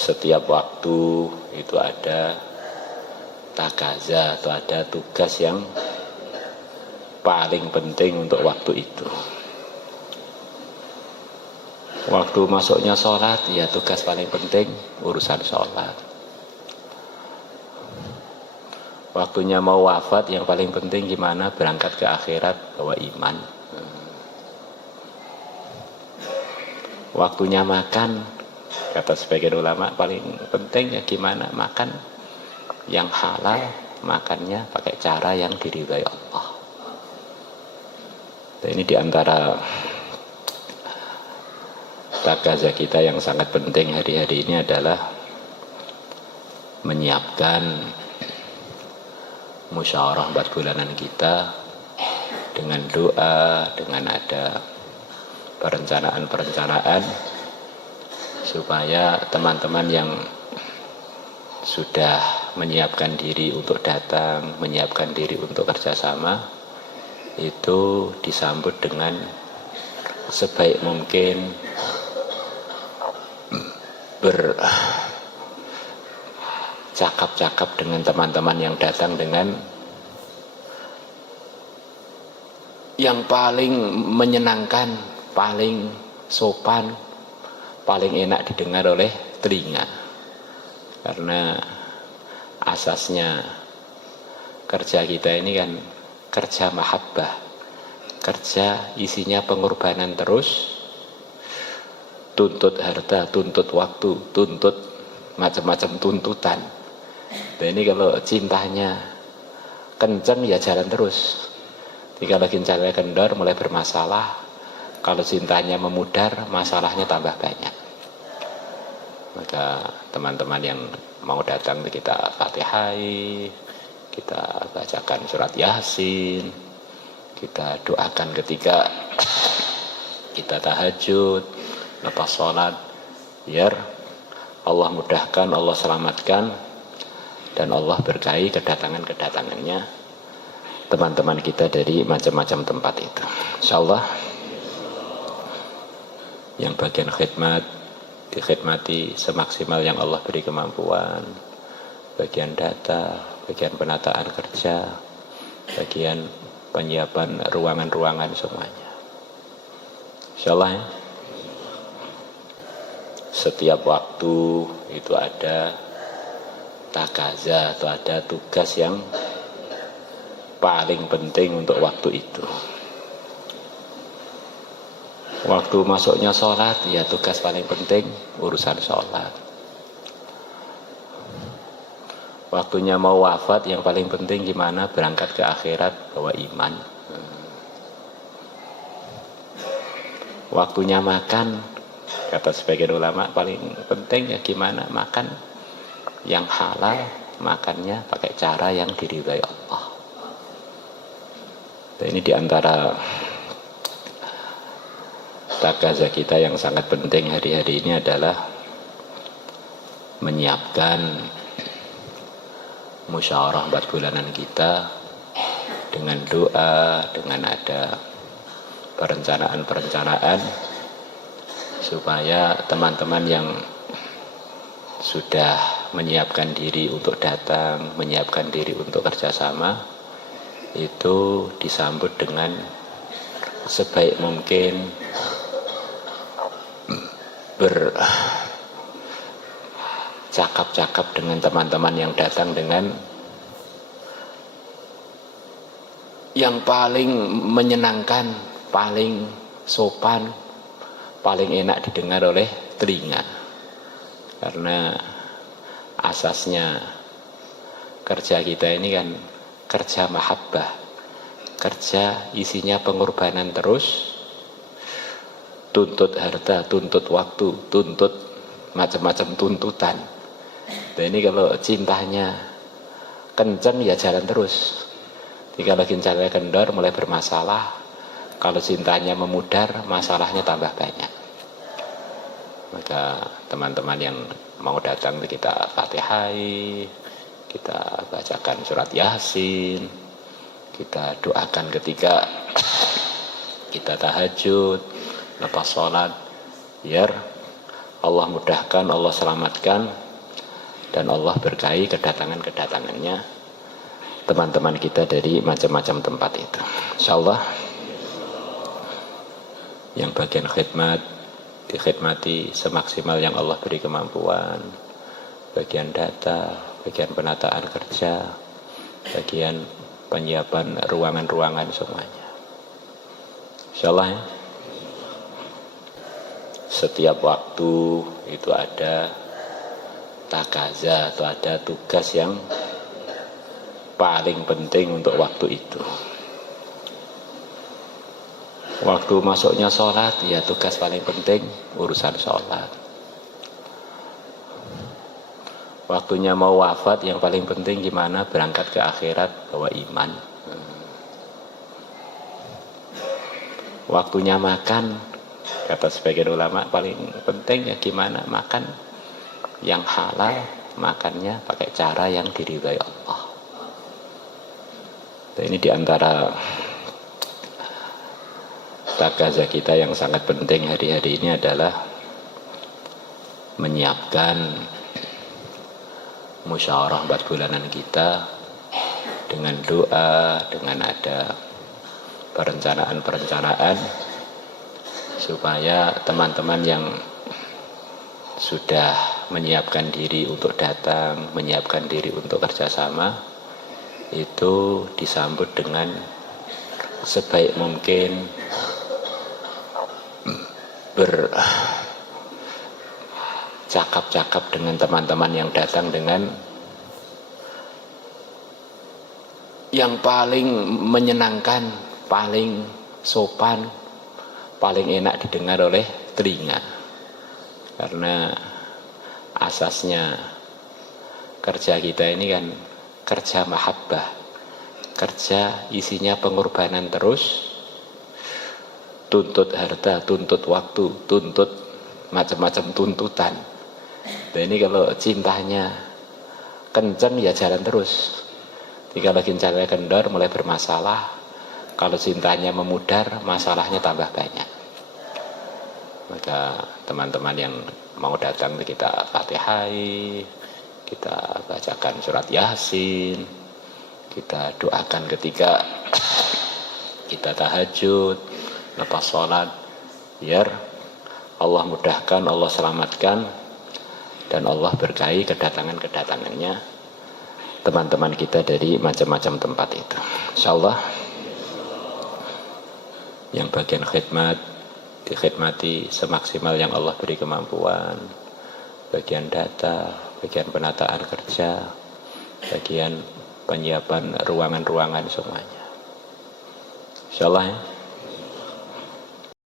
setiap waktu itu ada takaza atau ada tugas yang paling penting untuk waktu itu. Waktu masuknya sholat, ya tugas paling penting urusan sholat. Waktunya mau wafat, yang paling penting gimana berangkat ke akhirat bawa iman. Waktunya makan, kata sebagian ulama, paling penting ya gimana makan yang halal, makannya pakai cara yang diridhai Allah. Dan ini diantara takaza kita yang sangat penting hari-hari ini adalah menyiapkan musyawarah 4 bulanan kita dengan doa, dengan ada perencanaan-perencanaan supaya teman-teman yang sudah menyiapkan diri untuk datang, menyiapkan diri untuk kerjasama, itu disambut dengan sebaik mungkin, bercakap-cakap dengan teman-teman yang datang dengan yang paling menyenangkan, paling sopan, paling enak didengar oleh telinga. Karena asasnya kerja kita ini kan kerja mahabbah, kerja isinya pengorbanan terus, tuntut harta, tuntut waktu, tuntut macam-macam tuntutan. Dan ini kalau cintanya kenceng ya jalan terus. Jika lagi cintanya kendor mulai bermasalah, kalau cintanya memudar masalahnya tambah banyak. Maka teman-teman yang mau datang kita fatihai, kita bacakan surat Yasin, kita doakan ketika kita tahajud, lepas sholat, biar Allah mudahkan, Allah selamatkan, dan Allah berkahi kedatangannya teman-teman kita dari macam-macam tempat itu. Insyaallah yang bagian khidmat dikhidmati semaksimal yang Allah beri kemampuan, bagian data, bagian penataan kerja, bagian penyiapan ruangan-ruangan semuanya. Insyaallah ya. Setiap waktu itu ada takaza atau ada tugas yang paling penting untuk waktu itu. Waktu masuknya sholat, ya tugas paling penting urusan sholat. Waktunya mau wafat, yang paling penting gimana berangkat ke akhirat bawa iman. Waktunya makan, kata sebagian ulama, paling penting ya gimana makan yang halal, makannya pakai cara yang diridhai Allah. Dan ini diantara takaza kita yang sangat penting hari-hari ini adalah menyiapkan musyawarah 4 bulanan kita dengan doa, dengan ada perencanaan-perencanaan supaya teman-teman yang sudah menyiapkan diri untuk datang, menyiapkan diri untuk kerjasama, itu disambut dengan sebaik mungkin, bercakap-cakap dengan teman-teman yang datang dengan yang paling menyenangkan, paling sopan, paling enak didengar oleh telinga. Karena asasnya kerja kita ini kan kerja mahabbah, kerja isinya pengorbanan terus, tuntut harta, tuntut waktu, tuntut macam-macam tuntutan. Dan ini kalau cintanya kenceng ya jalan terus. Jika lagi cintanya kendor mulai bermasalah, kalau cintanya memudar masalahnya tambah banyak. Maka teman-teman yang mau datang kita fatihai, kita bacakan surat Yasin, kita doakan ketika kita tahajud, lepas sholat, biar Allah mudahkan, Allah selamatkan, dan Allah berkahi kedatangannya teman-teman kita dari macam-macam tempat itu. Insyaallah yang bagian khidmat dikhidmati semaksimal yang Allah beri kemampuan, bagian data, bagian penataan kerja, bagian penyiapan ruangan-ruangan semuanya. Insyaallah ya. Setiap waktu itu ada takaza atau ada tugas yang paling penting untuk waktu itu. Waktu masuknya sholat, ya tugas paling penting urusan sholat. Waktunya mau wafat, yang paling penting gimana berangkat ke akhirat bawa iman. Waktunya makan, kata sebagian ulama, paling penting ya gimana makan yang halal, makannya pakai cara yang diridhai Allah. Nah, ini diantara takaza kita yang sangat penting hari-hari ini adalah menyiapkan musyawarah 4 bulanan kita dengan doa, dengan ada perencanaan-perencanaan supaya teman-teman yang sudah menyiapkan diri untuk datang, menyiapkan diri untuk kerjasama itu disambut dengan sebaik mungkin, bercakap-cakap dengan teman-teman yang datang dengan yang paling menyenangkan, paling sopan, paling enak didengar oleh telinga. Karena asasnya kerja kita ini kan kerja mahabbah, kerja isinya pengorbanan terus, tuntut harta, tuntut waktu, tuntut macam-macam tuntutan. Dan ini kalau cintanya kencang ya jalan terus. Jika lagi cintanya kendor mulai bermasalah, kalau cintanya memudar masalahnya tambah banyak. Maka teman-teman yang mau datang kita fatihai, kita bacakan surat Yasin, kita doakan ketika kita tahajud, lepas sholat, biar Allah mudahkan, Allah selamatkan, dan Allah berkahi kedatangannya teman-teman kita dari macam-macam tempat itu. Insyaallah yang bagian khidmat dikhidmati semaksimal yang Allah beri kemampuan, bagian data, bagian penataan kerja, bagian penyiapan ruangan-ruangan semuanya. Insyaallah ya.